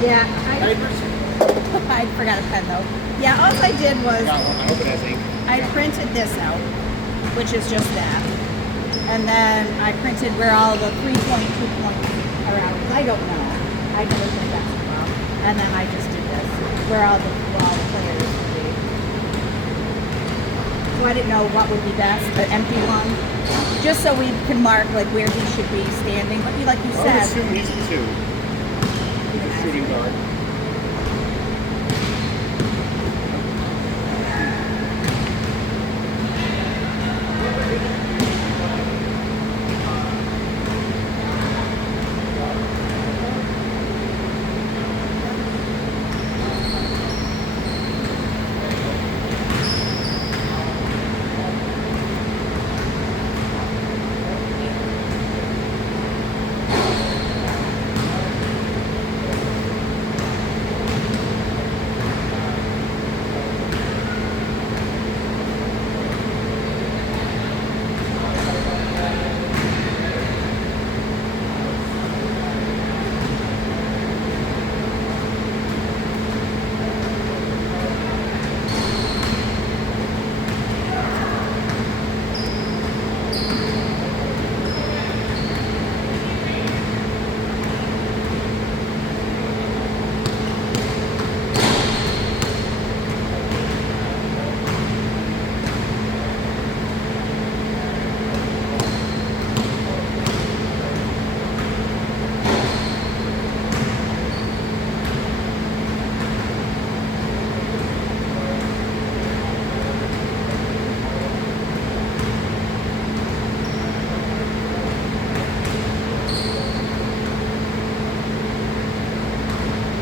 Yeah, Papers? I forgot a pen though. Yeah, all I did was Got one. I hope it has ink. I printed this out, which is just that. And then I printed where all the 3 point, 2 points are out. I don't know. I never played basketball. And then I just did this, where all the players would be. So I didn't know what would be best, the empty one. Just so we can mark like where he should be standing. But like you I would said, assume he's a 2. He's a shooting guard.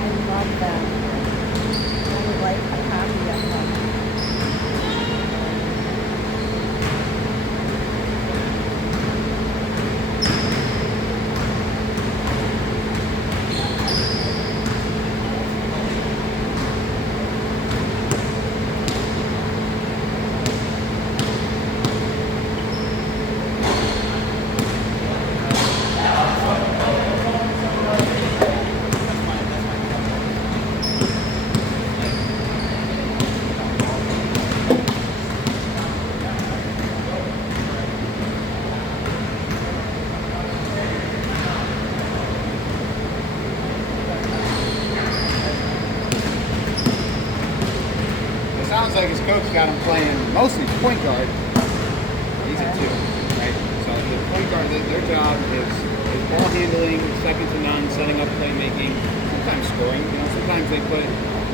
I love them. I would like a copy of them. It sounds like his coach got him playing mostly point guard. He's a 2, right? So the point guard, their job is ball handling, second to none, setting up playmaking, sometimes scoring. Sometimes they put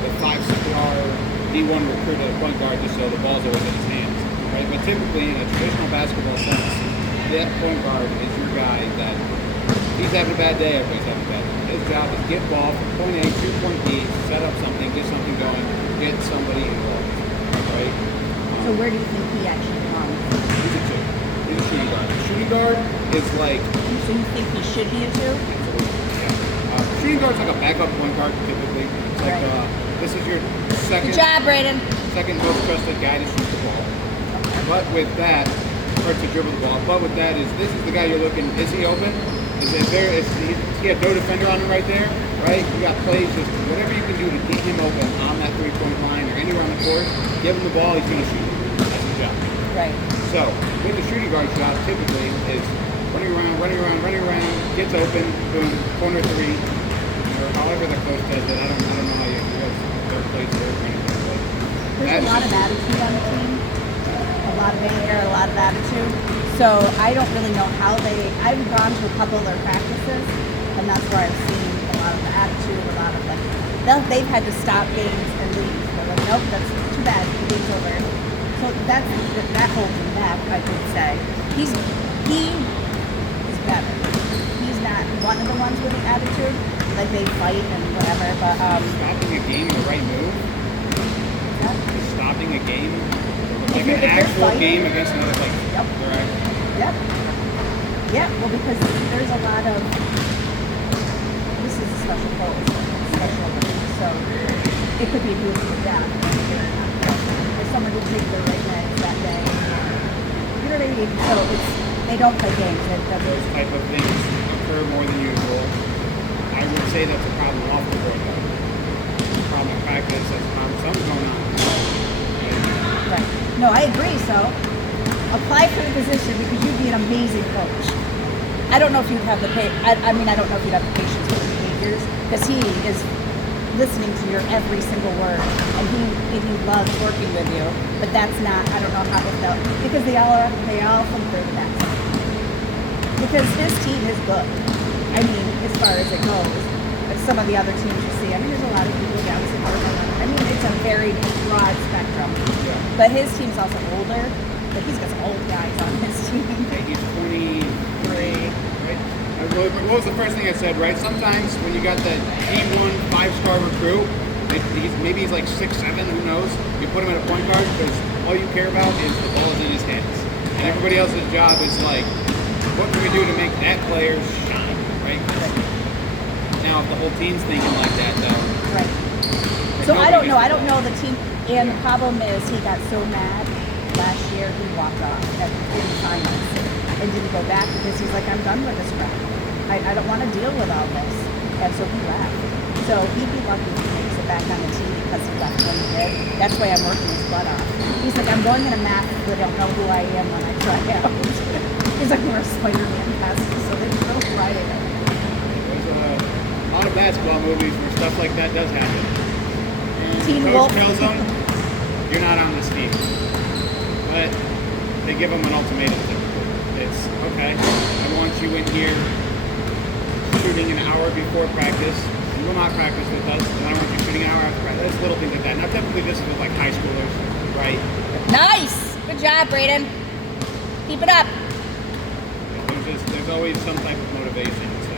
the 5-6-star D1 recruit at point guard just so the ball's always in his hands, right? But typically, in a traditional basketball sense, that point guard is your guy that if he's having a bad day, everybody's having a bad day. His job is get ball from point A to point B, set up something, get something going, get somebody involved, right? So where do you think he actually belongs? He's a 2. He's a shooting guard. Shooting guard is like So you think he should be a 2? yeah. Shooting guard's like a backup point guard typically. It's like Right. this is your Good job, Brayden. second most trusted guy to shoot the ball. But with that, or to dribble the ball. But with that is this is the guy you're looking. Is he open? Is it there? Is he have no defender on him right there? Right? You got plays. Just whatever you can do to keep him open on that 3-point line or anywhere on the court. Give him the ball. He's gonna shoot. That's his job. Right. So, with the shooting guard job, typically is running around, gets open, boom, corner 3, or however the coach does it. I don't know how you guys their plays work or anything. But There's a lot of attitude on the team. A lot of anger, a lot of attitude. So I don't really know how I've gone to a couple of their practices, and that's where I've seen a lot of the attitude, a lot of like, they've had to stop games and leave. They're like, nope, that's too bad, the game's over. So that holds him back, I would say. He is better. He's not one of the ones with the attitude. Like they fight and whatever, but stopping a game the right move. yeah. Stopping a game, If like you're- an if you're actual fighting- game against another like. Yep. Right. Yep. Yeah, well, because there's a lot of, this is a special pose, special, so it could be abused to death. If someone did take their right leg that day, you know what I mean? So they don't play games. Those type of things occur more than usual. I would say that's a problem off the court, though. Problem at practice, that's a problem. Something's going on. Right? Right. No, I agree. So apply for the position because you'd be an amazing coach. I don't know if you'd have the I mean, I don't know if you'd have the patience with the behaviors because he is listening to your every single word and he loves working with you. But that's not. I don't know how if they'll because they all think they're the best. Because his team is good. I mean, as far as it goes. Some of the other teams you see, I mean, there's a lot of people down the I mean, it's a very broad spectrum. Yeah. But his team's also older. But he's got some old guys on his team. Okay, he's 23, right? What was the first thing I said, right? Sometimes when you got that D1 5-star recruit, maybe he's like 6'7", who knows? You put him at a point guard because all you care about is the ball is in his hands. And everybody else's job is like, what can we do to make that player shine, right? Now, if the whole team's thinking like that, though. Right. So I don't know. I don't know the team. And the problem is he got so mad last year he walked off at the finals and didn't go back because he's like, I'm done with this crap. I don't want to deal with all this. And so he left. So he'd be lucky if he makes it back on the team because he left when he did. That's why I'm working his butt off. He's like, I'm going in a math so they don't know who I am when I try out. He's like, we're a Spider-Man costume, so they don't try it. A lot of basketball movies where stuff like that does happen. And Teen Coach Wolf. tells them, you're not on this team. But they give them an ultimatum. It's, okay, I want you in here shooting an hour before practice. You will not practice with us, and I want you shooting an hour after practice. There's little things like that. Now, typically this is with like high schoolers, right? Nice! Good job, Brayden. Keep it up. There's always some type of motivation. So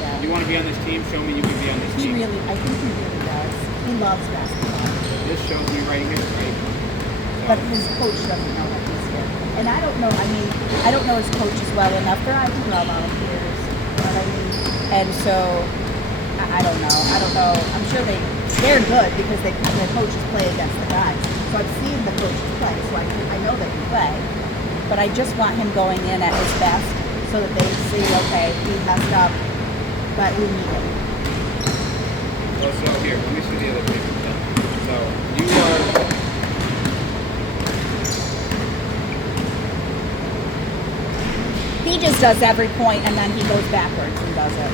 Yeah. you want to be on this team, show me you can be on this He team. really, I think he really does. He loves basketball. This shows me right here, right? So, But his coach doesn't know that he's here. And I don't know, I mean, I don't know his coaches well enough. I think they're all volunteers. You know what I mean? And so, I don't know. I don't know. I'm sure they're good because the coaches play against the guys. So I've seen the coaches play, so I know they can play. But I just want him going in at his best so that they see, okay, he messed up, but we need him. well, so here, let me see the other picture. So you are. He just does every point and then he goes backwards and does it.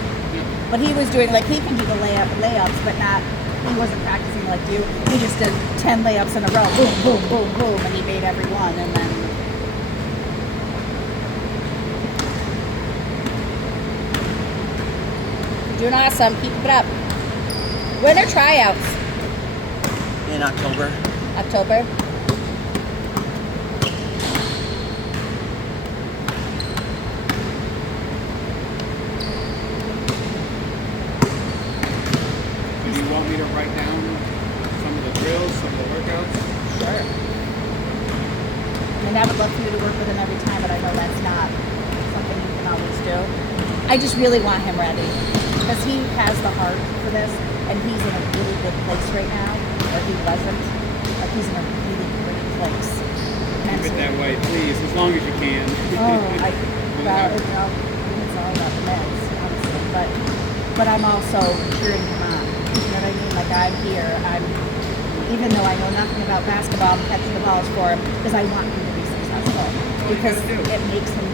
But he was doing, like, he can do the layups, but not, he wasn't practicing like you. He just did 10 layups in a row. Boom, boom, boom, boom, and he made every one. And then, you're doing awesome. Keep it up. When are tryouts? In October. October? Do you want me to write down some of the drills, some of the workouts? Sure. I mean, I would love for you to work with him every time, but I know that's not something you can always do. I just really want him ready because he has the heart for this, and he's in a really good place right now, or he wasn't. Like, he's in a really great place. Keep it that way, please, as long as you can. Well, it's all about the meds, honestly. But I'm also cheering him on. You know what I mean? Like, I'm here. Even though I know nothing about basketball, I'm catching the balls for him because I want him to be successful. you Because gotta do. it makes him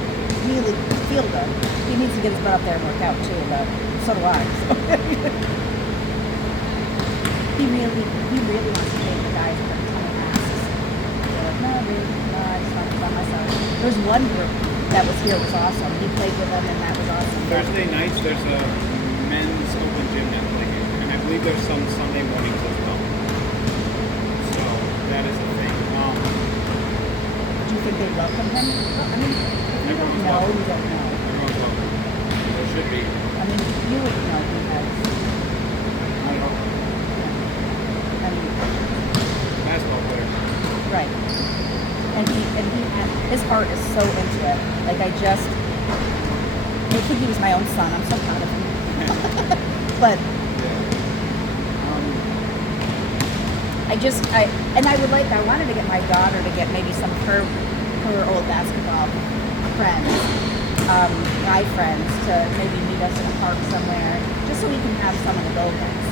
really feel good. He needs to get his butt up there and work out too, but so do I. He really wants to take the guys with a ton of asks. They're like, no, dude, no, I just want to be by myself. There's one group that was here was awesome. He played with them and that was awesome. Thursday nights, there's a men's open gym that play here, and I believe there's some Sunday mornings as well. So that is a thing. Do you think they welcome him? I mean, if you don't Everyone's know, welcome. you don't know. Everyone's welcome. There should be. I mean, you would know he has. I don't know. I mean, Basketball player. right. And his heart is so into it. Like, I think he was my own son. I'm so proud of him. But I wanted to get my daughter to get maybe some of her old basketball friends guy friends to maybe meet us in a park somewhere, just so we can have someone to go against.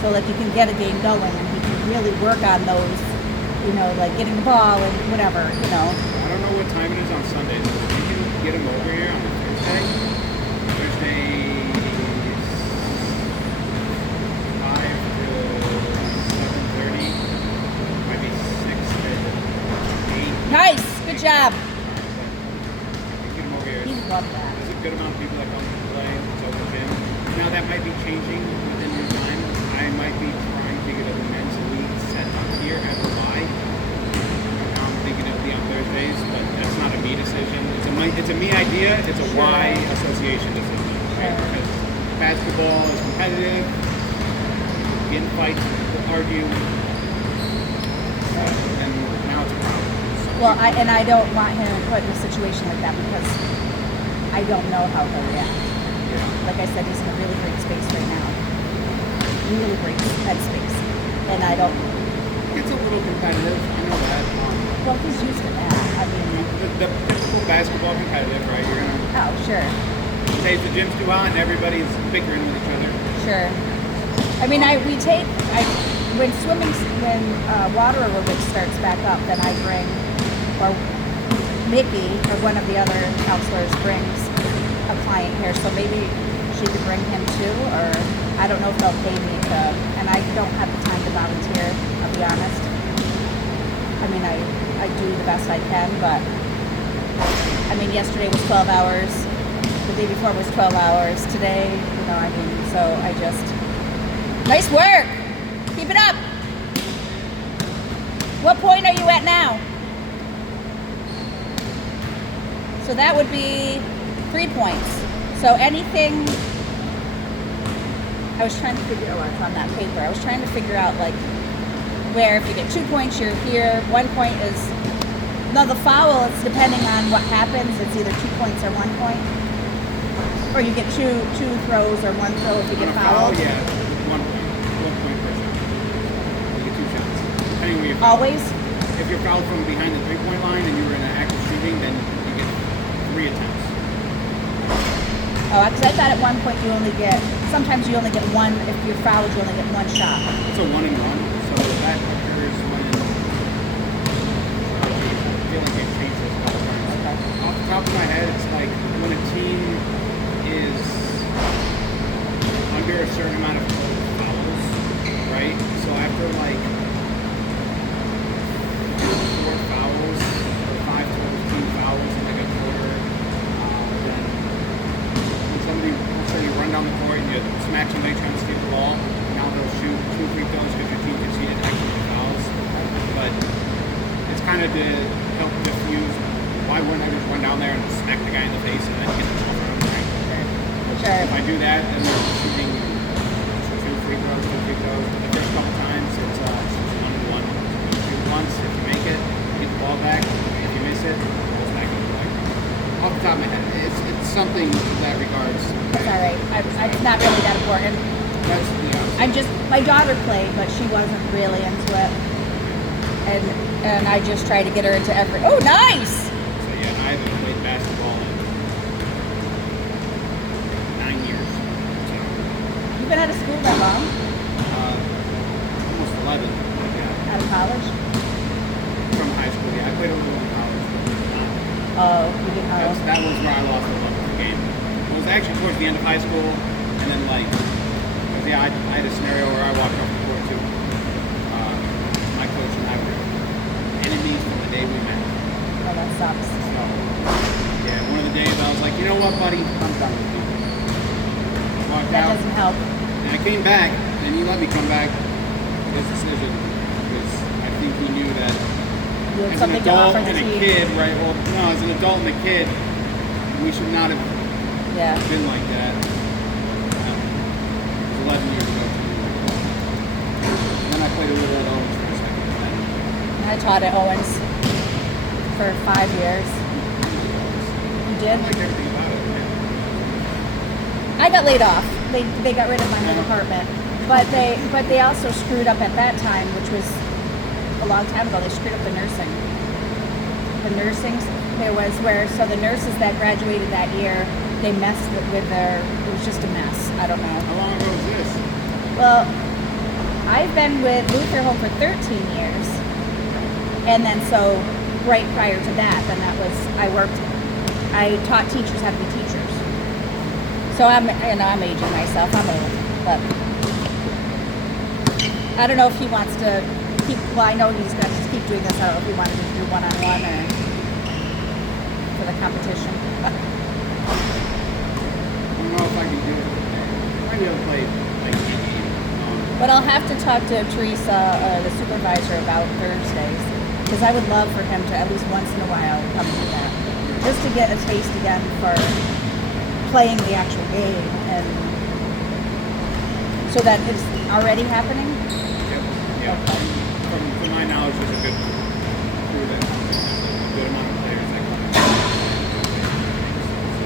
So like you can get a game going and we can really work on those, you know, like getting the ball and whatever, you know. I don't know what time it is on Sundays. We can get him over here on a Thursday. Thursday, 5 to 7:30. Might be 6 to 8. Nice, good job. Get him over here. He loved that. There's a good amount of people that come to play. It's open gym. Now that might be changing within your time. I might be trying to get a men's league set up here at the Y. I'm thinking it'll be on Thursdays, but that's not a me decision. It's a me idea. It's a Sure. Y association decision. Right? Sure. Because basketball is competitive. Get in fights, argue, and now it's a problem. So Well, I don't want him put in a situation like that because I don't know how he'll react. yeah. Like I said, he's in a really great space right now. Really great headspace. And I don't, It's a little competitive. I know that. well, he's used to that. I mean, The typical basketball competitive, right? You're gonna oh, sure, say the gym's too hot and everybody's bickering with each other. sure. I mean, when water aerobics starts back up, then I bring, or Mickey, or one of the other counselors brings a client here, so maybe she could bring him too, or I don't know if they'll pay me to, and I don't have the time to volunteer, I'll be honest. I mean, I do the best I can, but, I mean, yesterday was 12 hours, the day before was 12 hours, today, you know, I mean, so I just, nice work! Keep it up! What point are you at now? So that would be 3 points. So anything, I was trying to figure out on that paper. I was trying to figure out like where if you get 2 points, you're here. 1 point is, no, the foul, it's depending on what happens. It's either 2 points or 1 point. Or you get two throws or one throw if you On get a foul, fouled. yeah, 1 point. 1 point per shot. You get 2 shots. Depending where you're fouled. Always? If you're fouled from behind the 3-point line and you were in an active shooting, then you get 3 attempts. Oh, because I thought at 1 point you only get, sometimes you only get one, if you're fouled, you only get 1 shot. It's a 1 and 1. So that occurs when I feel like they've changed this a couple times. Okay. Off the top of my head, it's like when a team is under a certain amount of total fouls, right? So after like 4 fouls or 5 total team fouls in like a quarter, then when somebody, let's say you run down the court and you smack somebody trying to steal the ball, now they'll shoot 2 free throws because your team conceded extra fouls. But it's kind of to help diffuse. Why wouldn't I just run down there and smack the guy in the face and then get the ball from him, right? Sure. If I do that, then they're shooting 2 free throws, 2 free throws. But the first couple times, it's 1 and 1. You shoot once, if you make it, you get the ball back. If you miss it, it goes back into the leg. Off the top of my head, it's something in that regards. That's all right. It's not really that important. That's I'm just, my daughter played, but she wasn't really into it. And I just try to get her into every, oh, nice! So yeah, I haven't played basketball in 9 years. So, You've been out of school that long? almost 11. Yeah, Out of college? from high school. Yeah, I played a little in college, but not. Oh, you did, That was where I lost the love of the game. It was actually towards the end of high school, and then like, 'cause, yeah, I had a scenario where I walked off the court too. My coach and I were enemies from the day we met. oh, that sucks. So, yeah, one of the days I was like, you know what, buddy, I'm done with you. Walked That out, doesn't help. and I came back, and he let me come back with his decision because I think he knew that. You had As an something to adult offer the and a team. kid, right? Well, no, as an adult and a kid, we should not have Yeah. been like that. It was 11 years ago. And then I played a little at Owens for a second. I taught at Owens for 5 years. You I did? liked everything about it, man. I got laid off. They got rid of my whole department. But they also screwed up at that time, which was a long time ago. They screwed up the nursing. The nursing there was where, so the nurses that graduated that year, they messed with their, it was just a mess. I don't know. How long ago was this? Well, I've been with Luther Home for 13 years. And then so right prior to that, then that was, I taught teachers how to be teachers. So I'm aging myself, I'm old, but I don't know if he wants to keep, well, I know he's going to just keep doing this. I don't know if he wanted to do one-on-one or for the competition. I don't know if I can do it. Maybe I'll play like But I'll have to talk to Teresa, the supervisor, about Thursdays, because I would love for him to at least once in a while come do that, just to get a taste again for playing the actual game, and so that it's already happening. Yep. Yeah. Okay. From my knowledge, there's a good crew that comes in. There's a good amount of players that come in. So,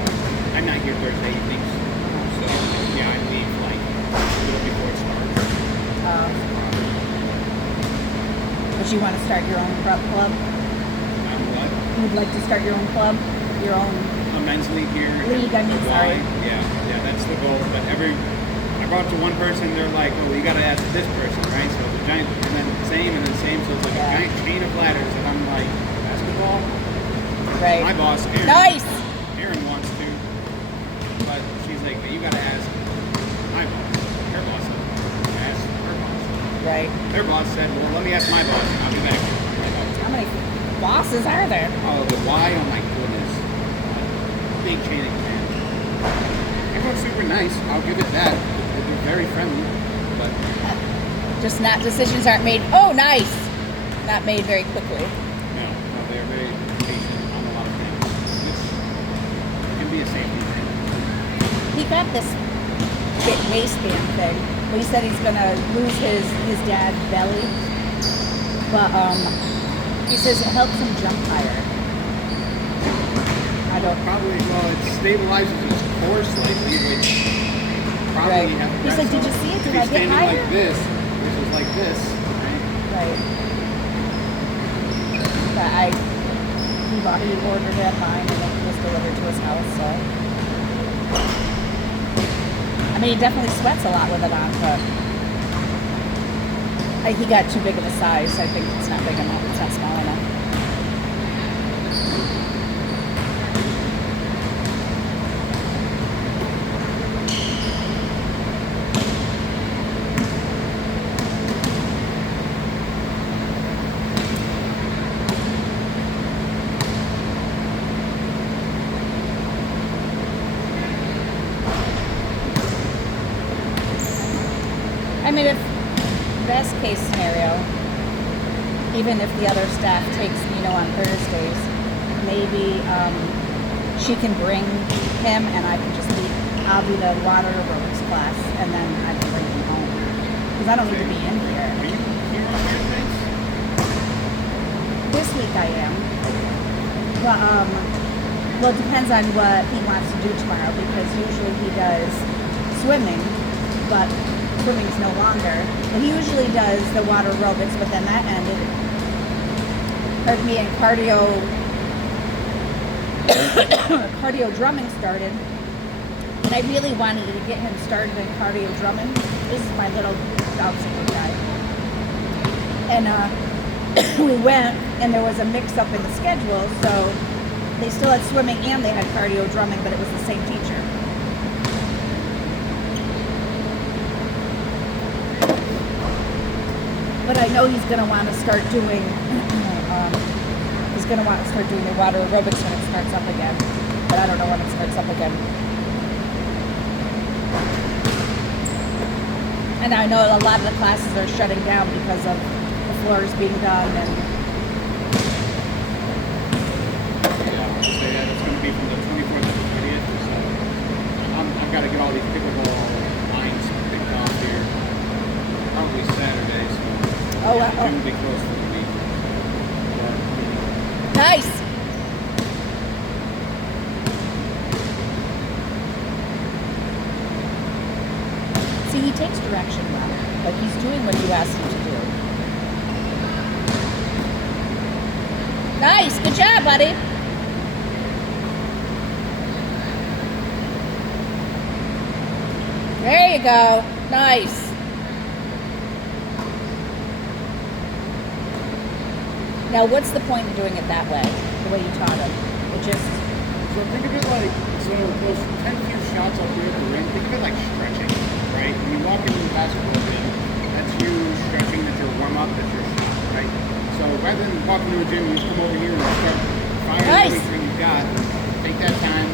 I'm not here Thursday evenings, so yeah, I leave like a little before it starts. But you want to start your own prep club? I'm what? You'd like to start your own club, your own A men's league here. league? I mean, sorry. Yeah, that's the goal. But I brought to one person, they're like, oh, well, you gotta ask this person, right? So the giant, and then same, so it's like Yeah. a giant chain of ladders, and I'm like, basketball? Right. My boss, Erin. Nice. Erin wants to, but she's like, but you gotta ask my boss. Her boss said, ask her boss. Right. Their boss said, well, let me ask my boss, and I'll be back. I'm like, How many bosses are there? oh, the why? Oh my goodness. Big chain of command. Everyone's super nice. I'll give it that. They're very friendly, but Just not, decisions aren't made. Oh, nice. Not made very quickly. no, they're very patient on a lot of things. It can be a safety thing. He got this waistband thing. Well, he said he's gonna lose his dad's belly, but he says it helps him jump higher. I don't. Probably, well, it stabilizes his core slightly, which probably Right. has He's like, did you see it? Did I get standing higher? like this, which is like this, right? Right. But he ordered it online and it was delivered to his house. So, I mean, he definitely sweats a lot with it on, but he got too big of a size. I think it's not big enough. It's not small enough. I mean, if best case scenario, even if the other staff takes, on Thursdays, maybe she can bring him and I can just I'll be the water aerobics class and then I can bring him home. Because I don't need to be in here. Are you here on Wednesdays? This week I am. But, well, it depends on what he wants to do tomorrow because usually he does swimming, but swimming's no longer. And he usually does the water aerobics, but then that ended. Pardon me, and cardio drumming started. And I really wanted to get him started in cardio drumming. This is my little dog-sicker guy. And we went, and there was a mix-up in the schedule, so they still had swimming and they had cardio drumming, but it was the same teacher. But I know he's going to want to start doing, the water aerobics when it starts up again. But I don't know when it starts up again. And I know a lot of the classes are shutting down because of the floors being done and Yeah, so yeah, it's going to be from the 24th to the 30th. So I've got to get all these pickleball lines picked off here. Probably Saturday, so Oh, wow. I'm going to be close for the week. nice. See, he takes direction well. Like he's doing what you asked him to do. Nice, good job, buddy. There you go. Nice. Now, what's the point of doing it that way? The way you taught him? It just. So think of it like, so those 10 few shots up there at the ring, think of it like stretching, right? When you walk into the basketball gym, that's you stretching, that's your warm-up, that's your shot, right? So rather than walking to the gym, you just come over here and start firing Nice. everything you've got. Take that time,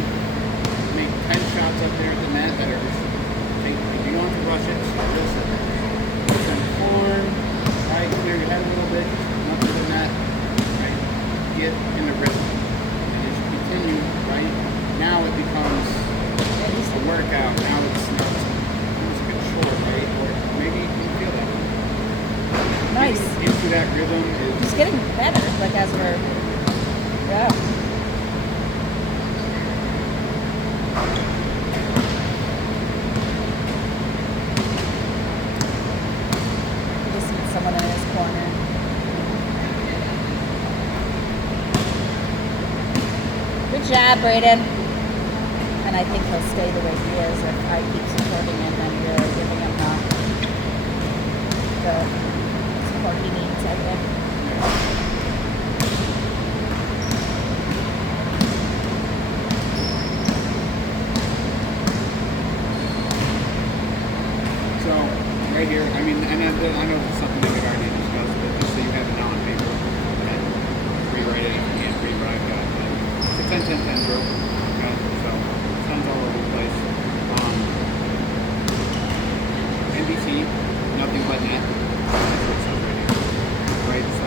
make 10 shots up there at the net that are just, you don't have to rush it, just put them forward, right? Clear your head a little bit, nothing than that, right? Get in the rhythm. And as you continue, right? Now it becomes a workout. Now it's almost like a chore, right? Or maybe you can feel that. Nice. Getting into that rhythm is It's getting better, like as we're. Yeah. He just needs someone in his corner. Good job, Brayden. And I think he'll stay the way he is if I keep supporting him and really giving him the support he needs, I think. so right here. I mean, and I know it's something that we've already discussed, but just so you have it now on paper, and rewrite it if you can't read what I've got. It's a 10-10-10 drill. Okay, so tons all over the place. NBC, nothing but net. That's what's up right here. Right, so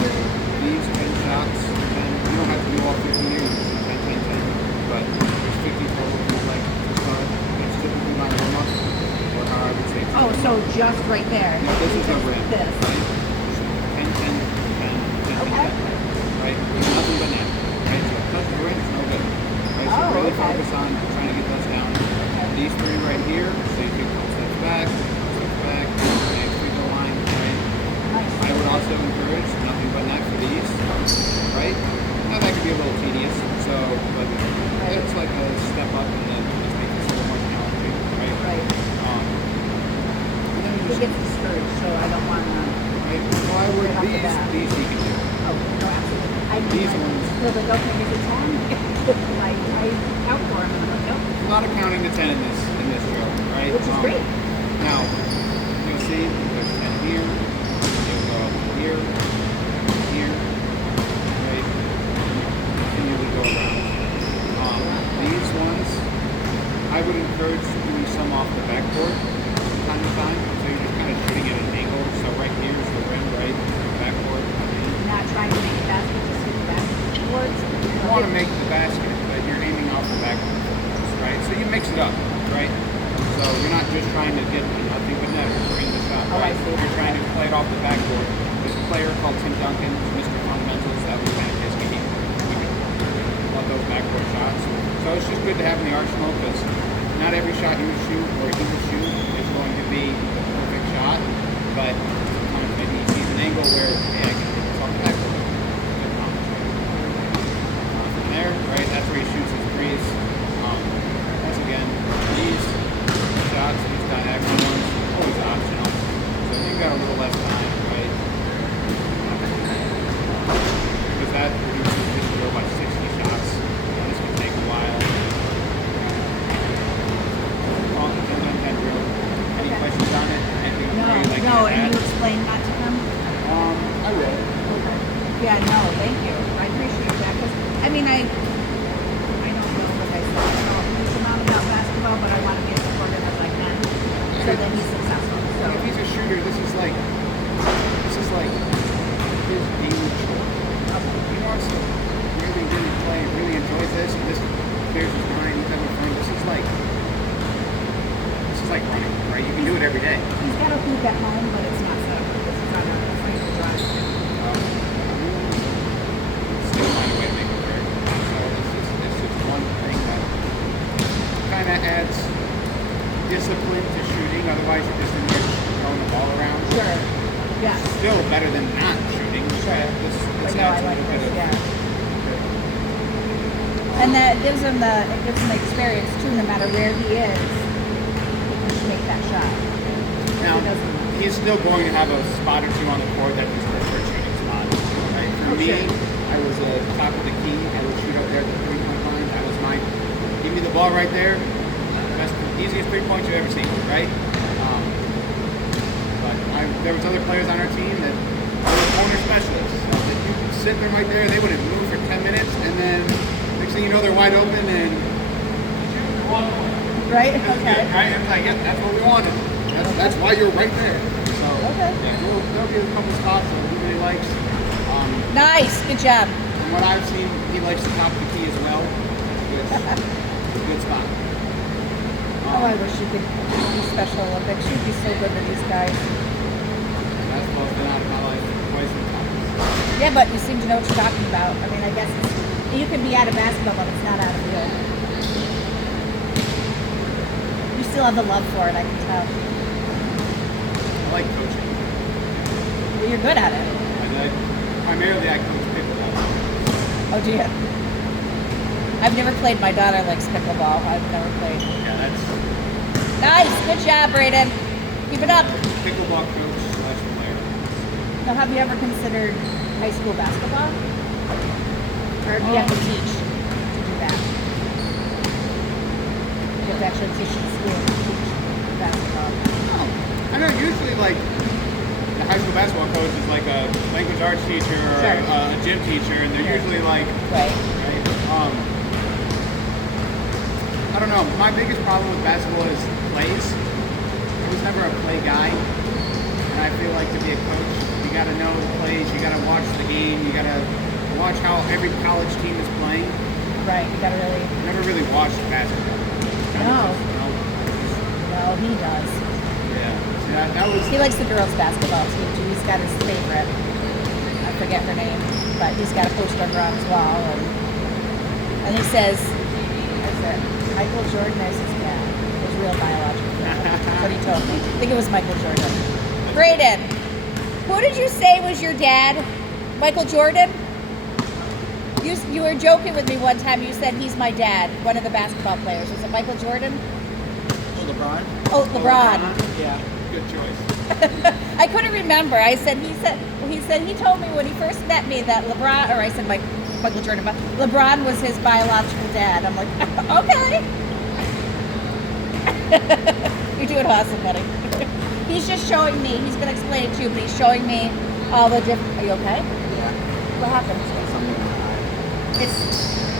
these 10 shots, and you don't have to do all 50 here, you can do 10-10-10, but there's 50 total to like to start. That's typically my warm-up, or how I would say it. Oh, so just right there. No, this is a rim, This. right? 10, 10, 10, 10, 10, Okay. 10, right? Nothing but net, right? So touch the rim, it's no good. Right, so Oh, really okay. focus on trying to get those down. These three right here, so you take a couple steps back, next free throw line, right? I would also encourage nothing but net for these, right? Now that could be a little tedious, so but it's like a step up and then just make this a little more challenging, right? Right. And then you He just gets discouraged, so I don't want to. right? So I would Right off the bat. these he can do. Oh, no, absolutely. I mean, These like, ones. He'll like, okay, is it 10? I count for him, and I'm like, nope. A lot of counting to 10 in this drill, right? Which is great. Now, you'll see there's 10 here. You'll go up here, here, right? Continually go around. These ones, I would encourage doing some off the backboard from time to time. So you're just kind of shooting at an angle. So right here is the rim, right? Backboard. Not trying to make a basket, just hit the backboards. You want to make the basket, but you're aiming off the backboard, right? So you mix it up, right? So you're not just trying to get nothing but net or in the shot, Oh, I right? see. You're trying to play it off the backboard. There's a player called Tim Duncan, who's Mr. Fundamentals. That was kind of his game. He loved those backboard shots. So it's just good to have in the arsenal because not every shot you shoot or he will shoot is going to be the perfect shot, but sometimes maybe he sees an angle where, hey, I can hit this off the backboard. From there, right, that's where he shoots his threes. Once again, these shots, these diagonal ones, always optional. So you've got a little less time, right? Because that reduces this to go by 60 shots. This can take a while. On the 10-10 drill. Any Okay. questions on it? Anything No, you'd like no, to and add? you explained that to him? I will. Okay. Yeah, no, thank you. I appreciate that, because, I mean, I don't know, like I said, I don't know a huge amount about basketball, but I want to be as supportive as I can, so that he's successful, so. If he's a shooter, this is like his daily chore. He wants to really play, really enjoys this, and this clears his mind, he's having fun. This is like running, right? You can do it every day. He's got a hoop at home, but it's not set up. This is on a free drive. Still find a way to make it work. So it's just one thing that kind of adds discipline to shooting. Otherwise, you're just in there throwing the ball around. Sure. Yeah. Still better than not shooting. Sure. This But no, I adds a like little bit this, of yeah. And that gives him the experience too, no matter where he is. He make that shot. Now, He doesn't. he's still going to have a spot or two on the court that his preferred shooting spot. Right? For Oh, me, sure. I was top of the key. I would shoot up there at the three-point line. That was my, give me the ball right there. Best, easiest three-point you've ever seen, right? But there was other players on our team that were corner specialists. So if you could sit them right there, they would have moved for 10 minutes, and then next thing you know, they're wide open and Right? that's Okay. good, right? I'm like, yeah, that's what we wanted. That's why you're right there. So, Okay. yeah, there'll be a couple spots that he really likes. Nice. Good job. From what I've seen, he likes the top of the key as well. It's a good spot. Oh, I wish you could do Special Olympics. You'd be so good with these guys. Basketball's been out of my life quite some time. Yeah, but you seem to know what you're talking about. I mean, I guess you can be out of basketball, but it's not out of real. You still have the love for it, I can tell. I like coaching. Well, you're good at it. Primarily, I coach pickleball. Oh, do you? I've never played. My daughter likes pickleball. I've never played. Yeah, that's Nice. Good job, Brayden. Keep it up. pickleball coach slash player. Now, have you ever considered high school basketball? Or do you have to teach to do that? You have to actually teach in school to teach basketball. Oh, I know usually like the high school basketball coach is like a language arts teacher or Sure. a gym teacher, and they're Sure. usually like, Right. right? I don't know. My biggest problem with basketball is plays. I was never a play guy, and I feel like to be a coach, you got to know the plays. You got to watch the game. You got to watch how every college team is playing. Right. You gotta really. I never really watched basketball. No. Just, Well, he does. yeah. See, that was. He likes the girls' basketball team too. He's got his favorite. I forget her name, but he's got a poster of her on his wall, and he says, "What's it? Michael Jordan is his dad. His real biological dad." That's what he told me. I think it was Michael Jordan. Brayden, who did you say was your dad? Michael Jordan? You were joking with me one time. You said he's my dad, one of the basketball players. Was it Michael Jordan? Oh, LeBron? Oh, LeBron. Yeah. Good choice. I couldn't remember. He told me when he first met me that LeBron, or I said Michael Jordan, but LeBron was his biological dad. I'm like, okay. You're doing awesome, buddy. He's just showing me, he's going to explain it to you, but he's showing me all the different, are you okay? Yeah. What happened? Something in my eye. It's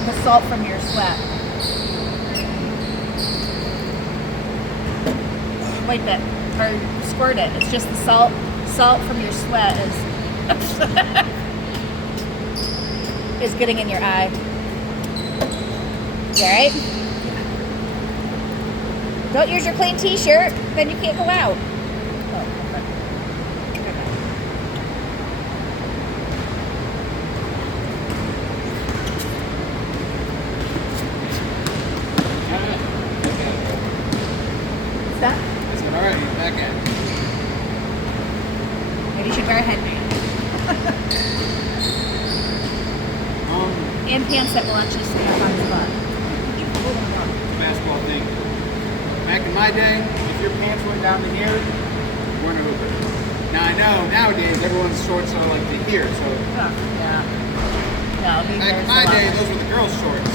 the salt from your sweat. Wait a bit, or squirt it. It's just the salt from your sweat is getting in your eye. You alright? Don't use your clean t-shirt, then you can't go out. Oh, okay. What's that? I said, all right, he's back at it. Maybe you should wear a headband. And pants that will actually stay up on his butt. The basketball thing. Back in my day, if your pants went down to here, you weren't a hooper. Now I know nowadays everyone's shorts are like to here, so Yeah. No, these back are in my so day, long. those were the girls' shorts.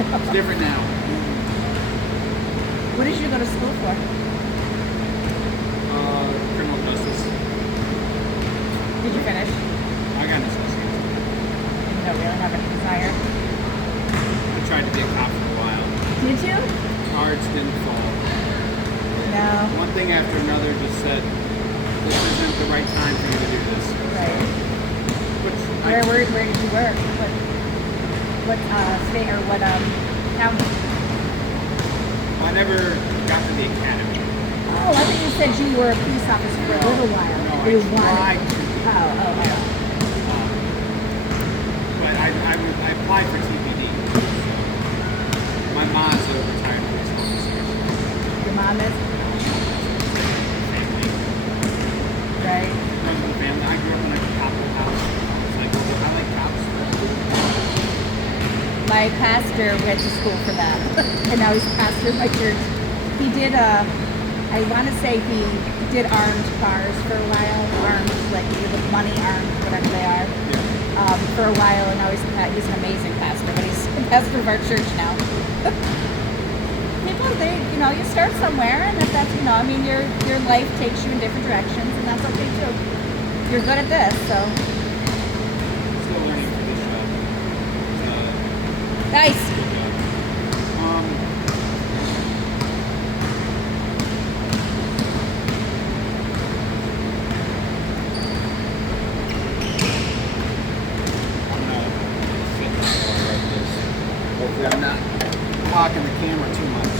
It's different now. What did you go to school for? Criminal justice. Did you finish? I got an associate's. You don't really have any desire. I tried to be a cop for a while. Did you? Cards didn't fall. No. One thing after another just said, this isn't the right time for you to do this. Right. Which Where did you work? What state or what county? I never got to the academy. Oh, I think you said you were a police officer for a little while. No, You I wanted- tried to. Oh. But I applied for TPD. So my mom's a retired police officer. Your mom is? Family. Right. Runs in the family. I grew up in a cop house. It's like, well, I like cops. My pastor went to school for that. And now he's pastor of my church. he did I want to say he did armed bars for a while, armed, like with money armed, whatever they are, for a while, and now he's an amazing pastor, but he's the pastor of our church now. People, you start somewhere, and if that's, I mean, your life takes you in different directions, and that's okay too. You're good at this, so. Still learning for this show. Nice. Hopefully I'm not blocking the camera too much.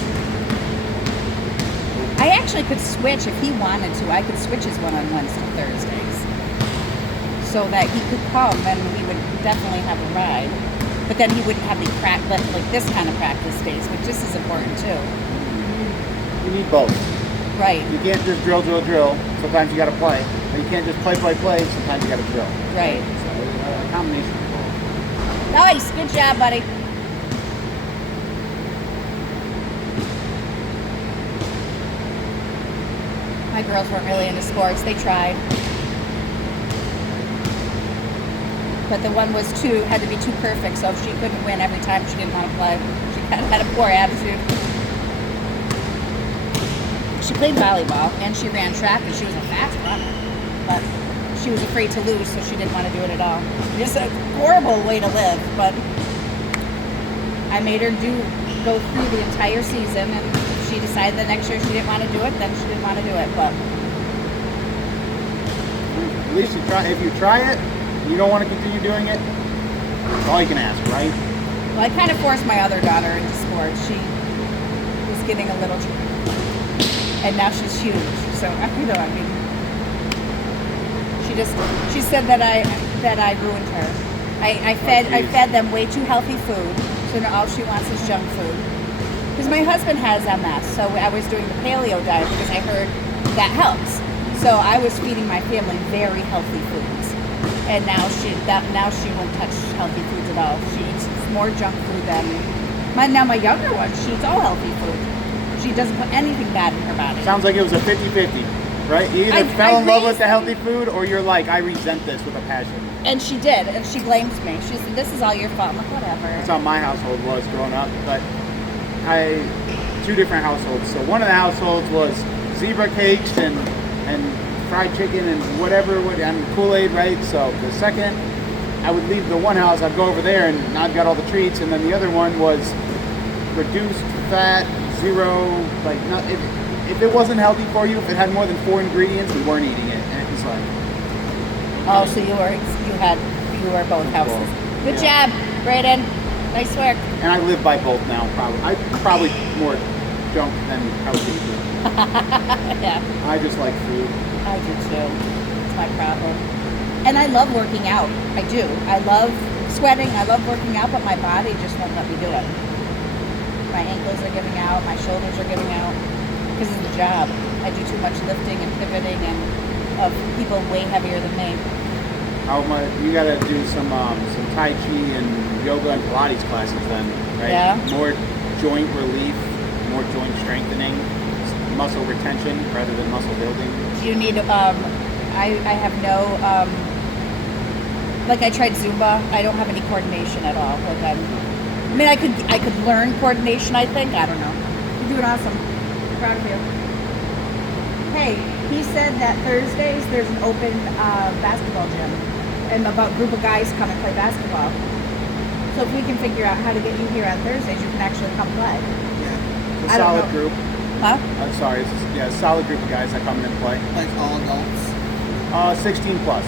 I actually could switch if he wanted to. I could switch his one-on-ones to Thursdays, so that he could come and we would definitely have a ride. But then he wouldn't have the like this kind of practice days, which just is important too. You need both. Right. You can't just drill. Sometimes you got to play. Or you can't just play. Sometimes you got to drill. Right. So a combination of both. Nice. Good job, buddy. My girls weren't really into sports. They tried. But the one had to be too perfect, so if she couldn't win every time, she didn't want to play. She kind of had a poor attitude. She played volleyball, and she ran track, and she was a fast runner. But she was afraid to lose, so she didn't want to do it at all. It's a horrible way to live, but I made her go through the entire season, and if she decided the next year she didn't want to do it, then she didn't want to do it. But At least you try. If you try it, you don't want to continue doing it. That's all you can ask, right? well, I kind of forced my other daughter into sports. She was getting a little, and now she's huge. So I mean, she said that I ruined her. I fed them way too healthy food, so now all she wants is junk food. Because my husband has MS, so I was doing the paleo diet because I heard that helps. So I was feeding my family very healthy foods, and now she won't touch healthy foods at all. She eats more junk food than my younger one. She eats all healthy food. She doesn't put anything bad in her body. Sounds like it was a 50-50, right? You either fell in love with the healthy food, or you're like, I resent this with a passion. And she did, and she blames me. She said, "This is all your fault." I'm like, whatever. That's how my household was growing up, but two different households. So one of the households was zebra cakes and fried chicken and whatever, and Kool-Aid, right? So the second I would leave the one house, I'd go over there and I've got all the treats, and then the other one was reduced fat, zero, like, not, if it wasn't healthy for you, if it had more than 4 ingredients, we weren't eating it. And it was like, oh, so you were both houses. Good job, Brayden. Nice work. and I live by both now, probably more junk than healthy. Yeah, I just like food. I do too. It's my problem. And I love working out. I do. I love sweating. I love working out, but my body just won't let me do it. My ankles are giving out. My shoulders are giving out because of the job. I do too much lifting and pivoting and of people way heavier than me. You gotta do some Tai Chi and yoga and Pilates classes then, right? Yeah. More joint relief, more joint strengthening, muscle retention rather than muscle building. Do you need, I have no, like I tried Zumba. I don't have any coordination at all. Like I could learn coordination, I think. I don't know. You're doing awesome. I'm proud of you. Hey, he said that Thursdays there's an open basketball gym, and about a group of guys come and play basketball. So if we can figure out how to get you here on Thursdays, you can actually come play. Yeah. I don't Solid know. group. Huh? I'm sorry. A solid group of guys that come in and play. Like all adults. 16 plus.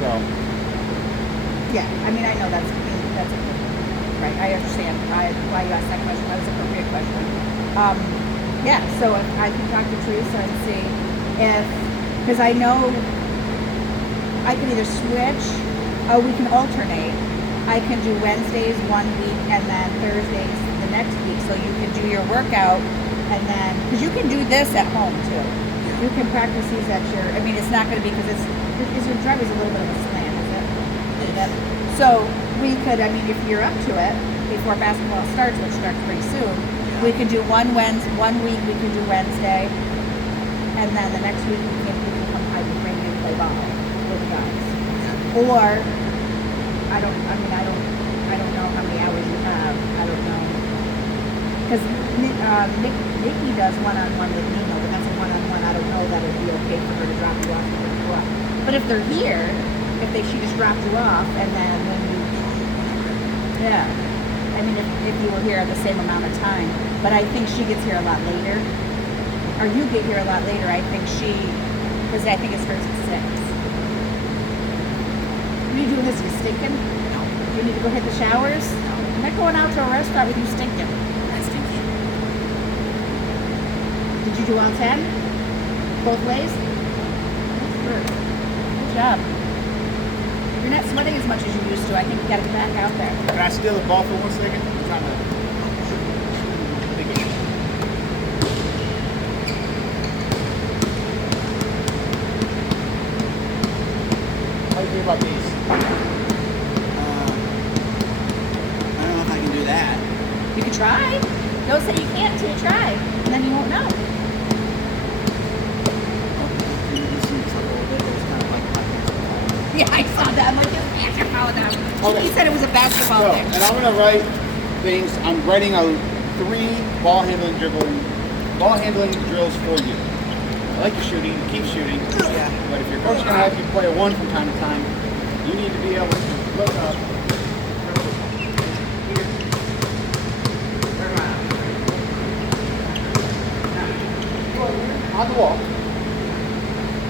So. Yeah, I mean, I know that's right. I understand why you asked that question. That was an appropriate question. Yeah, so if I can talk to Teresa and see because I know I can either switch or we can alternate. I can do Wednesdays one week and then Thursdays the next week. So you can do your workout and then, because you can do this at home too. You can practice these at your, I mean, it's not going to be because your driveway's a little bit of a slant, is it? Yep. So we could, I mean, if you're up to it before basketball starts, which starts pretty soon, We could do one week we could do Wednesday, and then the next week we can come by and bring you and play ball with the guys. Or I don't know how many hours you have. I don't know. Because Nikki does one-on-one with Nino, but that's a one-on-one. I don't know that it'd be okay for her to drop you off and pick you up. But if they're here, she just dropped you off, and then when you, yeah. I mean, if you were here at the same amount of time. But I think she gets here a lot later. Or you get here a lot later. I think because I think it starts at 6. What are you doing this? You stinking? No. You need to go hit the showers? No. I'm not going out to a restaurant with you stinking. That's stinky. Did you do all 10? Both ways? That's good. Good job. You're not sweating as much as you used to. I think you gotta get back out there. Can I steal the ball for 1 second? I'm trying to think of it. How do you feel about these? I don't know if I can do that. You can try. Don't say you can't until you try. And then you won't know. This seems a little bit. It's kind of like my Yeah, I saw that. I'm like, it's basketball now. Okay. He said it was a basketball So, thing. and I'm gonna write things. I'm writing out 3 ball handling drills for you. I like your shooting. Keep shooting. Yeah. But if your coach is gonna have you play a 1 from time to time, you need to be able to look up. On the wall.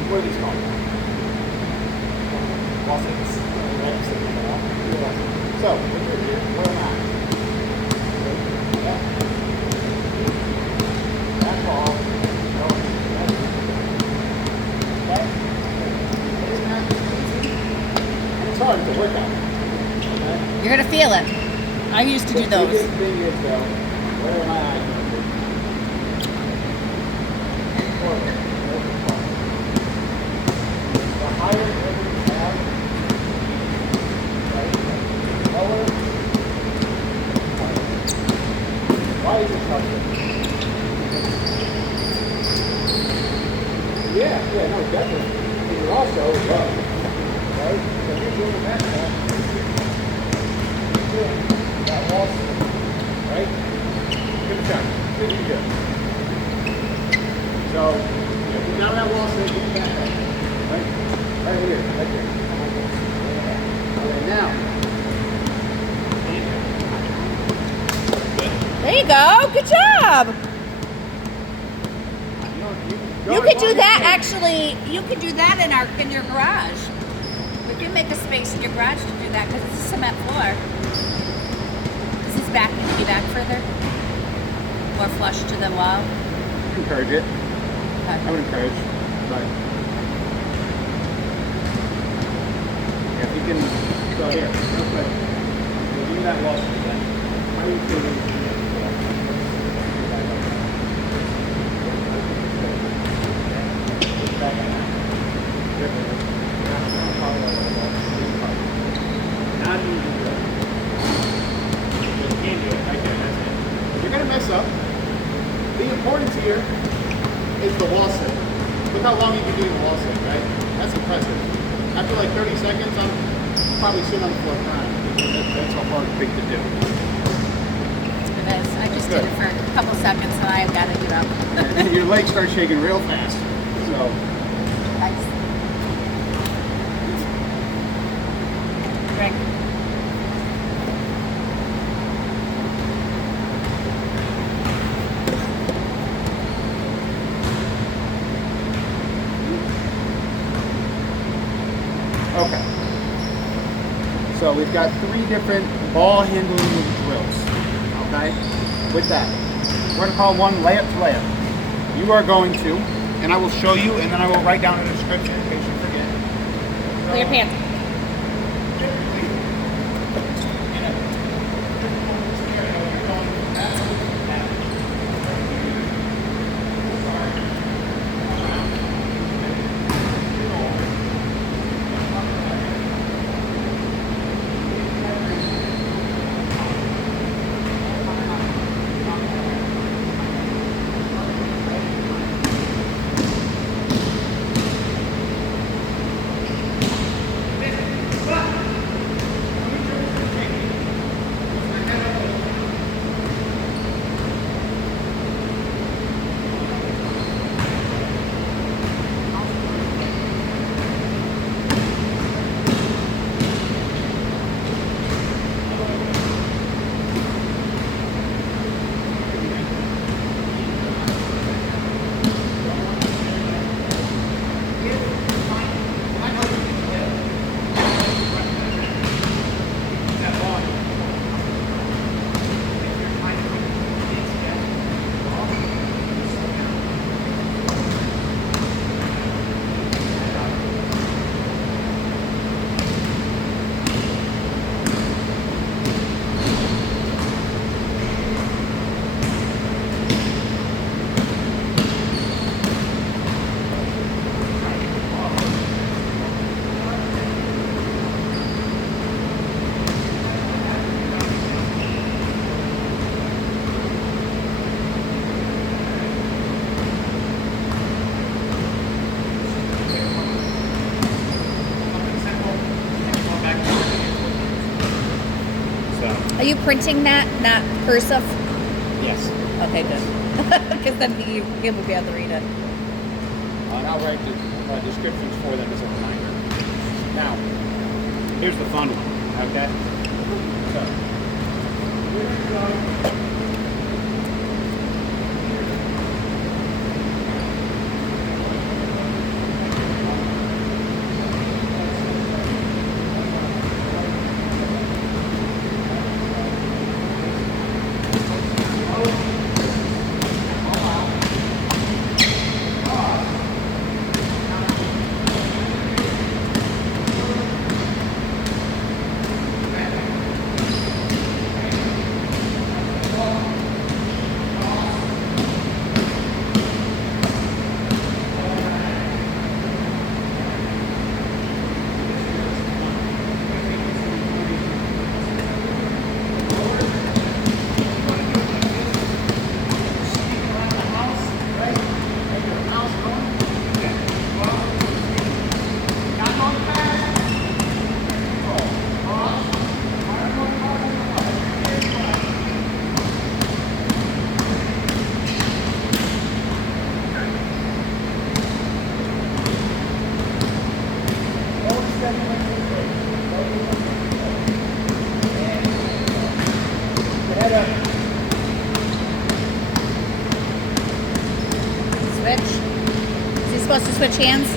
What are these called? Wall sits. So, when you're here, where am I? That ball. Okay? Isn't that easy? And it's hard to work out. Okay? You're gonna feel it. I used to do The those. biggest thing is though, where am I? The higher level you have, right? Lower. Why is it tougher? Yeah, no, definitely. And you're also low, right? So if you're doing that stuff, you're doing that wall sit, right? Good job. Pretty good. So, if you're down that wall sit, get back up. Right? Right here, right there. Okay, now. There you go. Good job. You could do that actually. You could do that in your garage. We can make a space in your garage to do that because it's a cement floor. This is back. Can you be back further? More flush to the wall. Encourage it. I Okay. would encourage. But yeah, if you can. So here, real quick. Give me that wall sit again. How do you feel? You're gonna mess up. The importance here is the wall sit. Look how long you've been doing the wall sit, right? That's impressive. After like 30 seconds, I'm probably sitting on the floor crying because that's a hard thing to do. It is. I just Good. did it for a couple seconds, so I've got to get up. Your legs start shaking real fast. So Nice. Drink. okay. So we've got 3 different ball handling drills. Okay? With that, we're gonna call one layup to layup. You are going to, and I will show you, and then I will write down a description in case you forget. Pull your pants. you printing that, not cursive? Yes. Okay, good. Because then he will be able to read it. And I'll write the descriptions for them as a reminder. Now, here's the fun one. Okay. So. Here we go. Switch. Is he supposed to switch hands?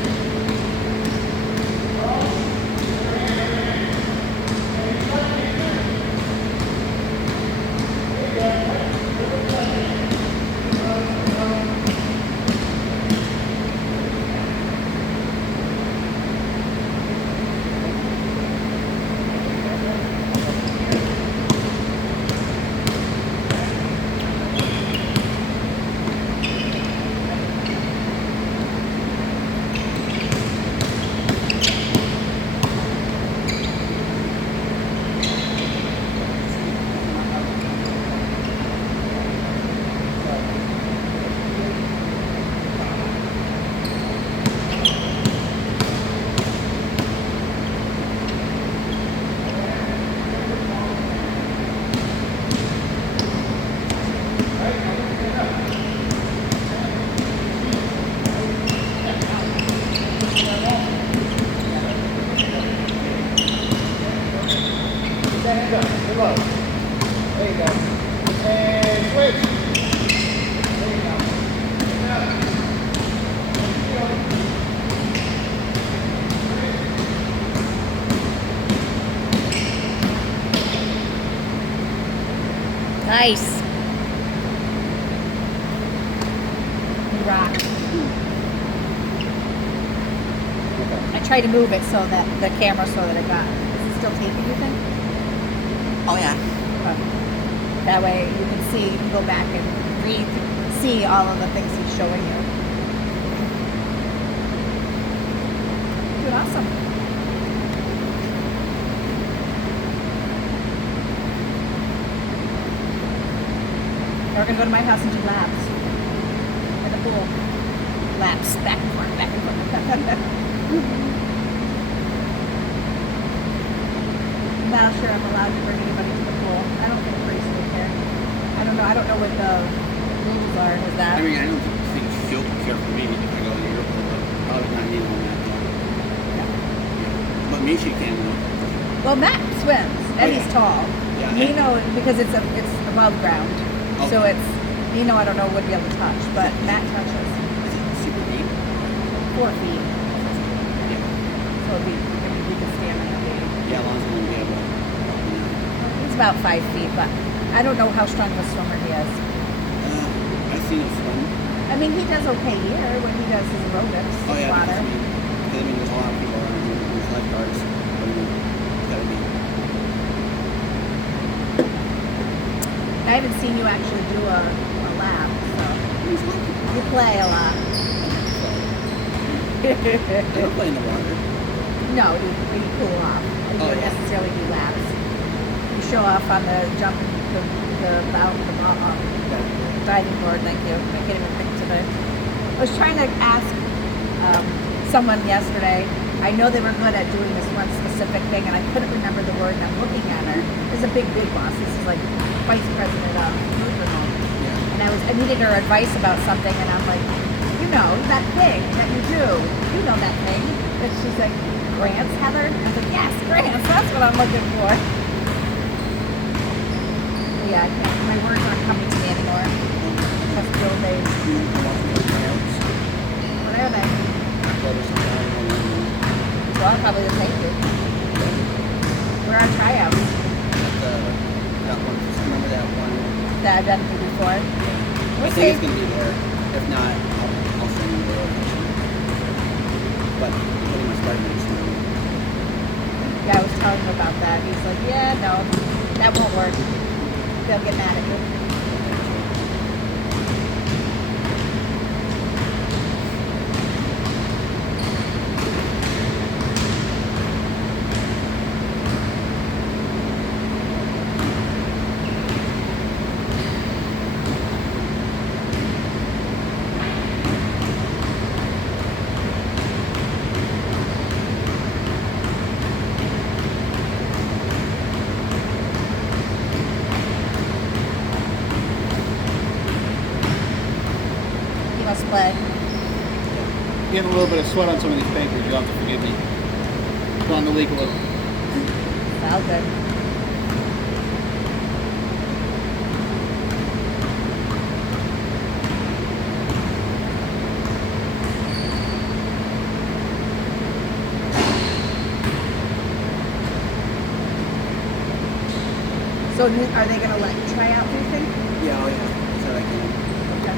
Nice. Rock. I tried to move it so that the camera so that it got. Is it still taping, you think? Oh yeah. Okay. That way you can see, you can go back and see all of the things he's showing you. Dude, awesome. Now we're gonna go to my house and do laps at the pool. Laps, back and forth, back and forth. I'm not sure I'm allowed to bring anybody to the pool. I don't think Grace will care. I don't know. I don't know what the rules are with that. I mean, I don't think she'll care for me if I go to the airport, but probably not you on that. But me, she can. Well, Matt swims and he's tall. Yeah. Nino, because it's above ground, so Okay. it's Nino. I don't know would be able to touch, but Matt touches Is it super deep? 4 feet, Yeah. so it'd be, we could stand in the game. Yeah, as long as it won't be able to. He's about 5 feet, but I don't know how strong of a swimmer he is. I've seen him swim. I mean, he does okay here when he does his aerobics. Oh yeah, water. because I mean, there's a lot of people around here who's lifeguards. I mean, it's gotta be. I haven't seen you actually do a lap, so you play a lot. They don't play in the water. No, you cool off. You Oh, don't yeah. necessarily do laps. You show off on the jumping, the diving board. Thank you. I can't even pick today. I was trying to ask someone yesterday I know they were good at doing this one specific thing, and I couldn't remember the word. And I'm looking at her. This is a big boss. This is like vice president of Lutheran. Yeah. And I needed her advice about something, and I'm like, you know, that thing that you do, you know that thing. And she's like, grants, Heather? I was like, yes, grants, that's what I'm looking for. Yeah, I can't, my words aren't coming to me anymore. That's still days. What are they? Well, probably the same thing. Where are tryouts That one, just remember that one. that I've done before? I We'll think it's see. gonna be there. If not, I'll send you the location. But pretty much starting next week. Yeah, I was telling him about that. He's like, yeah, no, that won't work. They'll get mad at you. He must play. Getting a little bit of sweat on some of these papers. You'll have to forgive me. Starting to leak a little. Sounds good. So are they going to let you try out, do you think? Yeah, oh yeah. That's what I can. Okay.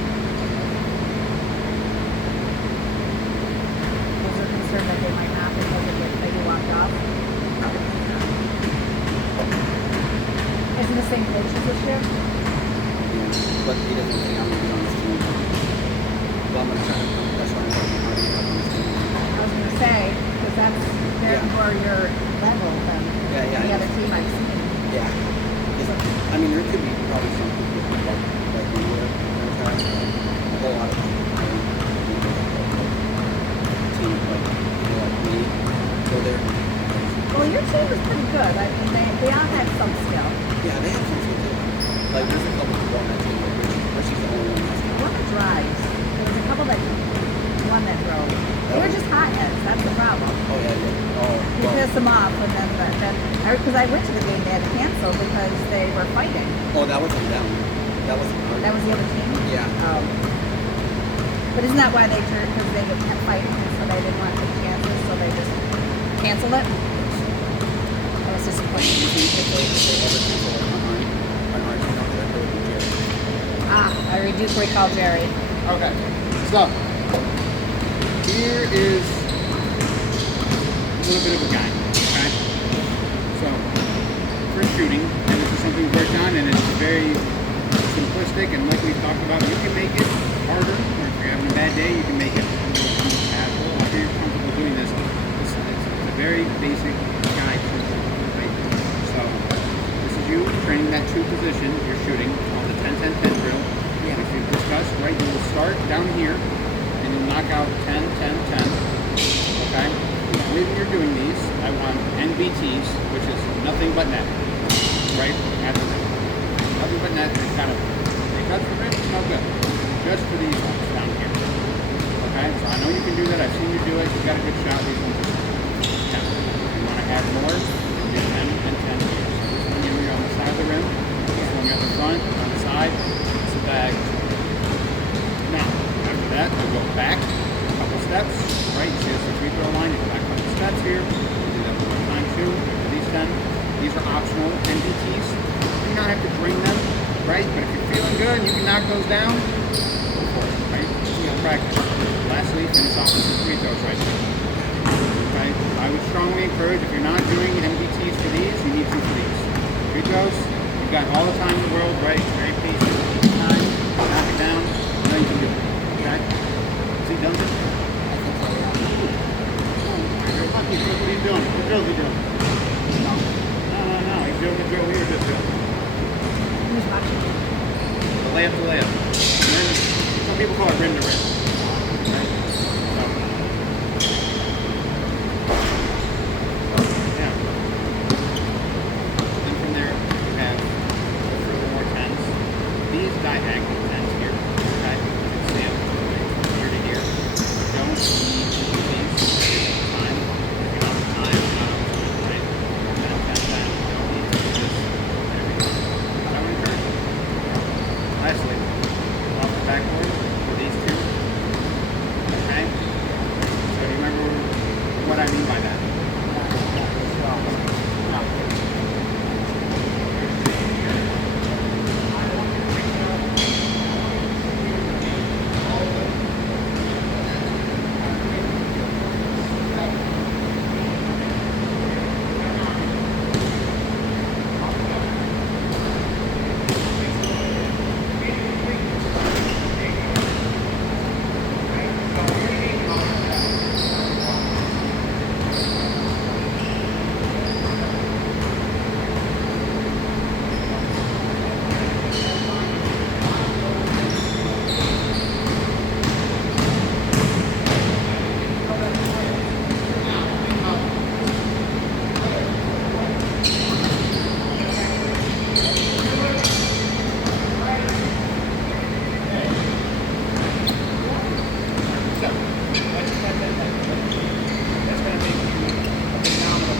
Was there concern that they might not because of it maybe walked off? Isn't the same coaches this year? But he doesn't think I'm gonna be on this team. Well, I'm gonna try to. That's why I'm working hard to get up on this team. I was going to say, because that's they're Yeah. more your level than Yeah, yeah. any other team I've seen. Yeah. I mean, there could be probably some people who like we would have tried, a whole lot of people. Team like people like me go there. Well, your team was pretty good. I mean, they all had some skill. Yeah, they have some skill too. Like there's a couple people on that team. Like Richie's the only one that's One that drives. There was a couple that one that drove. They were just hotheads. That's the problem. Oh yeah, yeah. Oh, You well, piss them off, and then because I went to the game, they had to cancel because they were fighting. oh, that wasn't them. That wasn't our. That was the other team. Yeah. Oh. But isn't that why they turned? Because they kept fighting, and so they didn't want to take chances, so they just canceled it. That was disappointing. If they ever cancel it on our team over there, it would be Jerry. I do recall Jerry. Okay. So, here is a little bit of a guide. Okay. So, for shooting, and this is something we've worked on, and it's very simplistic, and like we talked about, you can make it harder, or if you're having a bad day, you can make it a little casual. After you're comfortable doing this, it's a very basic guide for shooting. Right? So, this is you training that two position you're shooting on the 10-10-10 drill. Yeah. Which we've discussed, right? You will start down here, and you'll knock out 10-10-10. Okay? The reason you're doing these, I want NBTs, which is nothing but net. Right? At the rim. Nothing but net. It's kind of, they cut the rim, it's no good. Just for these ones down here. Okay? So I know you can do that. I've seen you do it. You've got a good shot. These ones are 10. If you want to add more, do 10 and 10 here. So this one you're on the side of the rim. This one you're at the front, on the side. It's a bag. Now, after that, we'll go back a couple steps. Right? You see this free throw line. You go back a couple steps here. You do that one more time too. After these 10. These are optional NBTs. You do not have to bring them, right? But if you're feeling good and you can knock those down, go for it, right? Just practice. Lastly, finish off with some free throws right here. Okay? I would strongly encourage, if you're not doing NBTs for these, you need to for these. Free throws, you've got all the time in the world, right? Very patient. Time, knock it down, you know you can do it. Okay? Is he done this? You're lucky. What are you doing? What drills are you doing? No. He's doing the drill we were just doing. Who's watching? The layup to layup. Some people call it rim to rim. Right? So. Wesley off the backboard for these two. Okay? So you remember what I mean by that? So, that's going to make you a phenomenal.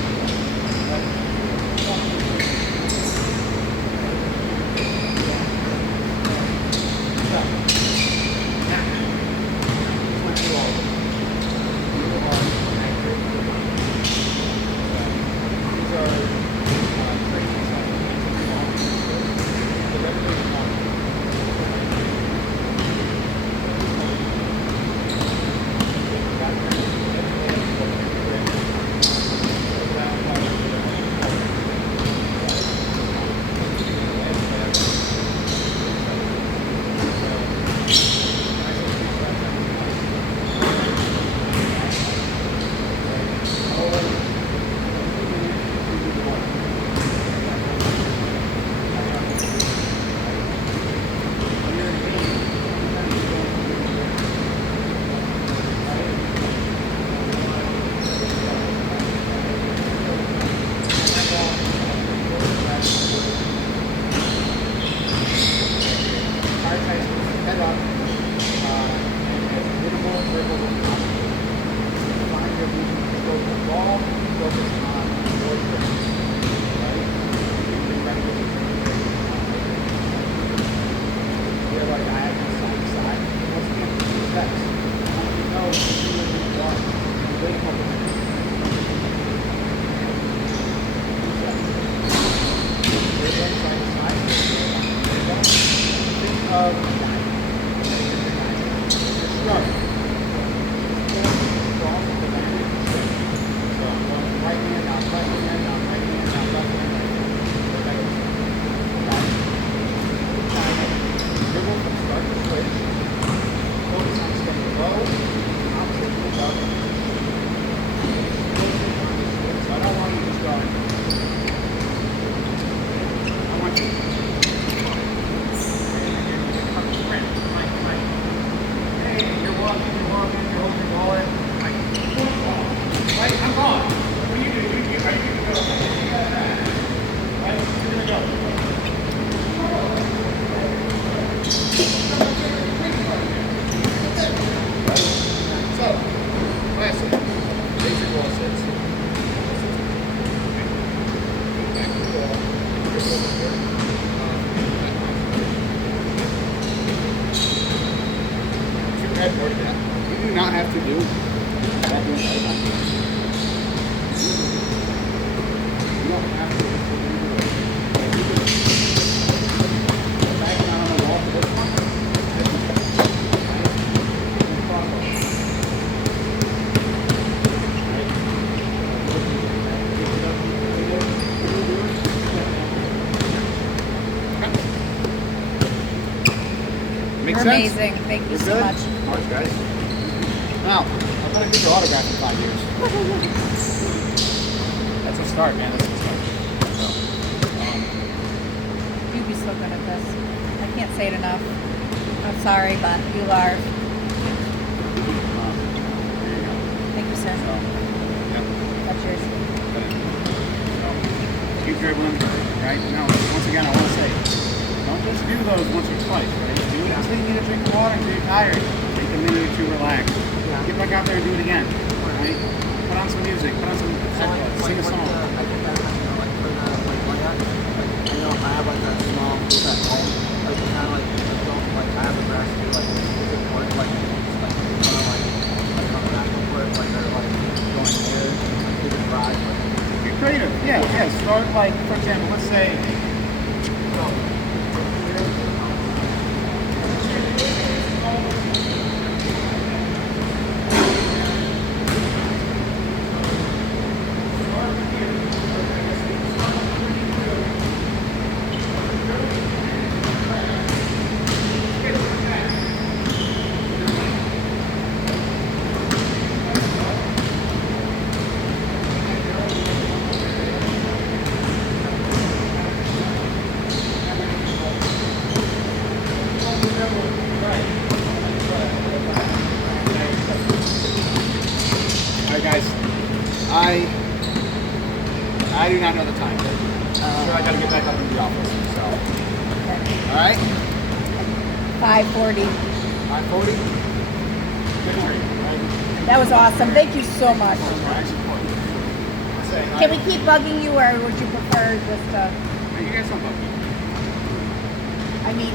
Head up, and as minimal dribble as possible. Find your focus on the ball, focus on your dribble. Right? You're like diagonal side to side. Once you get to the steps, you know you really want to wait a couple minutes. Side to side. Think of start. Right hand, out left hand, out right hand, out left hand. Dribble from start to switch. Focus on staying low, opposite move up. So I don't want you to start. I want you to sprint. Hey, you're walking, you're holding the ball in. Right, I'm gone. What do you do? Are you going to go? Right, you're going to go. So, lastly, basic ball sits. Back to the ball. Headboard that. You do not have to do that the entire time. You don't have to. You can go back down on the wall for this one. Makes You're sense? amazing. Thank you You're so good? much. March, guys. Now, I'm going to get your autograph in 5 years. That's a start, man. That's a start. So, You'd be so good at this. I can't say it enough. I'm sorry, but you are. there you go. Thank you, sir. So, yeah. That's yours. So, keep dribbling, right? Now, once again, I want to say, don't just do those once or twice, right? Do it until you need to drink water, until you're tired. Take a minute or two, relax. Get back out there and do it again, right? Put on some music, put on some headphones, sing a song. I think that's, like for the, like, I know I have like a small group at home, like kind of like like, for example, let's say. Alright guys, I do not know the time. So I gotta get back up in the office. So, alright, 5:40. 5:40. Good trade, right? That was awesome. Thank you so much. Can we keep bugging you, or would you prefer just to? You guys don't bug me. I mean,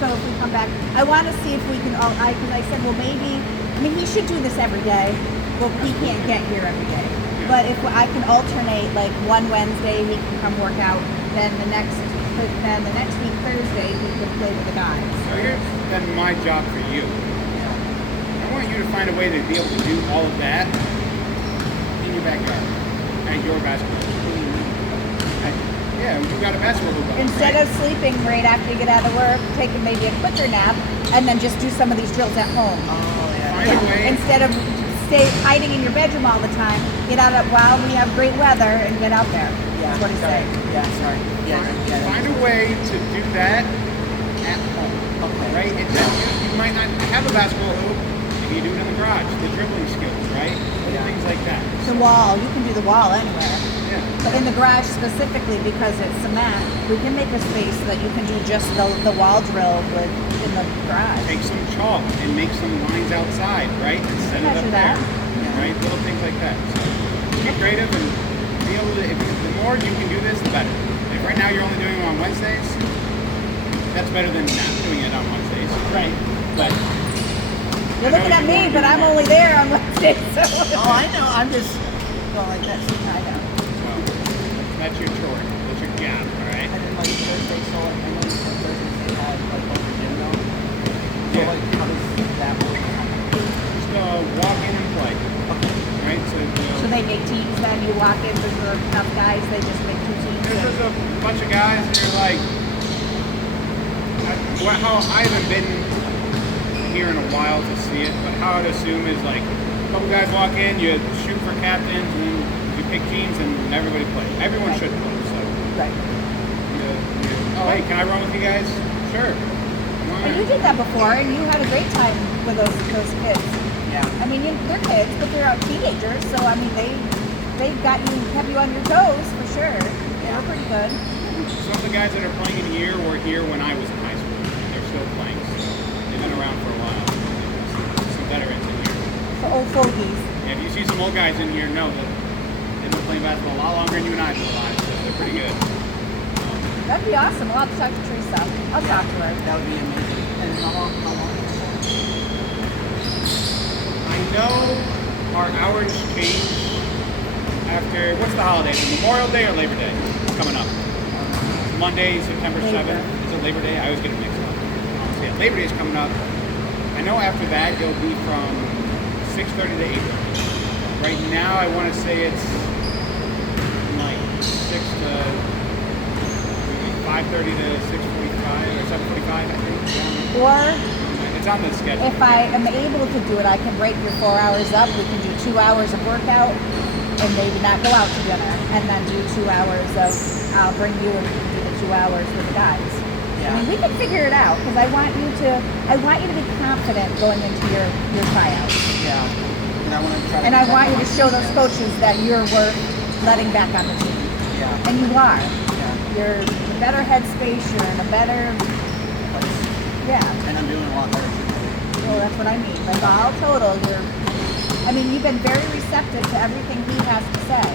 so if we come back, I want to see if we can all, because I said, well, maybe, I mean, he should do this every day. Well, he can't get here every day. But if I can alternate, like one Wednesday he can come work out, then the next week Thursday he can play with the guys. So here's then my job for you. I want you to find a way to be able to do all of that in your backyard at your basketball hoop. Yeah, you got a basketball hoop on, Instead right? of sleeping right after you get out of work, taking maybe a quicker nap, and then just do some of these drills at home. Find a way. Instead of hiding in your bedroom all the time, get out while we have great weather and get out there. That's what he's saying. Yeah, sorry. Yeah, Find a way to do that at home. Okay. Right? You might not have a basketball hoop. Maybe you do it in the garage. The dribbling skills, right? Yeah. Things like that. The wall, you can do the wall anywhere. Yeah. But in the garage specifically, because it's cement, we can make a space so that you can do just the wall drill in the garage. Take some chalk and make some lines outside, right? And set it up Measure there. that. Right? Little things like that. So be creative and be able to, the more you can do this, the better. If right now you're only doing it on Wednesdays, that's better than not doing it on Wednesdays. Right. But You're looking at me, but I'm only there on Wednesday. So. Oh, I know. I'm just going like that. I know. so that's your chore. That's your job, all right? And then like Thursday, so like, I know you said Thursdays they had like open gym though. So Yeah. like how does that work? Just walk in and play. Right? So, So they make teams then? You walk in with your enough guys, they just make two teams? there's just a bunch of guys that are like, I haven't been here in a while to see it, but how I'd assume is like a couple guys walk in, you shoot for captains, and then you pick teams, and everybody plays. Everyone should play. So, Right. oh hey, can I run with you guys? Sure. Come on. But you did that before, and you had a great time with those kids. Yeah. I mean, they're kids, but they're out teenagers, so I mean, they kept you on your toes for sure. They were pretty good. Some of the guys that are playing in here were here when I was in high school. They're still playing. So they've been around for a while. Some veterans in here. The old fogies. Yeah, if you see some old guys in here, know that they've been playing basketball a lot longer than you and I have been alive, so they're pretty good. That'd be awesome. We'll have to talk to Teresa. I'll talk to her. That would be amazing. And how long is it for? I know our hours change after, what's the holiday? Memorial Day or Labor Day? It's coming up. Monday, September 7th. Is it Labor Day? I always get it mixed up. Yeah, Labor Day is coming up. I know after that it'll be from 6:30 to 8:30. Right now I want to say it's like 6 to 5:30 to 6:45 or 7:45, I think. Or It's on the schedule. if I am able to do it, I can break your 4 hours up. We can do 2 hours of workout and maybe not go out to dinner, and then do 2 hours of, I'll bring you and we can do the 2 hours with the guys. Yeah. I mean, we can figure it out because I want you to be confident going into your tryouts. Yeah. And I want to try to. And I want you to show those coaches that you're worth letting back on the team. Yeah. And you are. Yeah. You're in a better headspace, you're in a better, yeah. And I'm doing a lot better too. Well, that's what I mean. Like all total, you've been very receptive to everything he has to say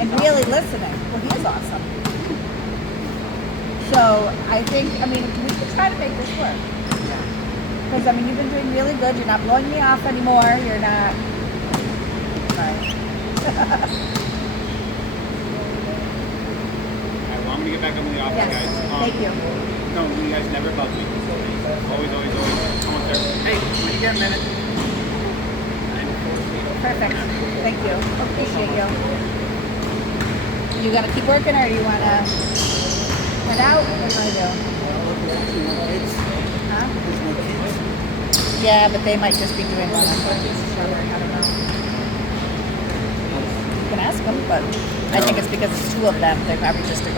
and really listening. Well, he is awesome. So I think, we could try to make this work. Yeah. Because, you've been doing really good. You're not blowing me off anymore. You're not, sorry. I'm gonna get back up in the office, Yes. guys. Thank you. No, you guys never bug me. Always, always, always. Almost there. Hey, when you get a minute. Perfect. Thank you. Appreciate you. You gonna keep working, or do you wanna head out? What do you wanna do? Huh? Yeah, but they might just be doing one on purchase. I don't know. You can ask them, but I think it's because it's two of them. They're probably just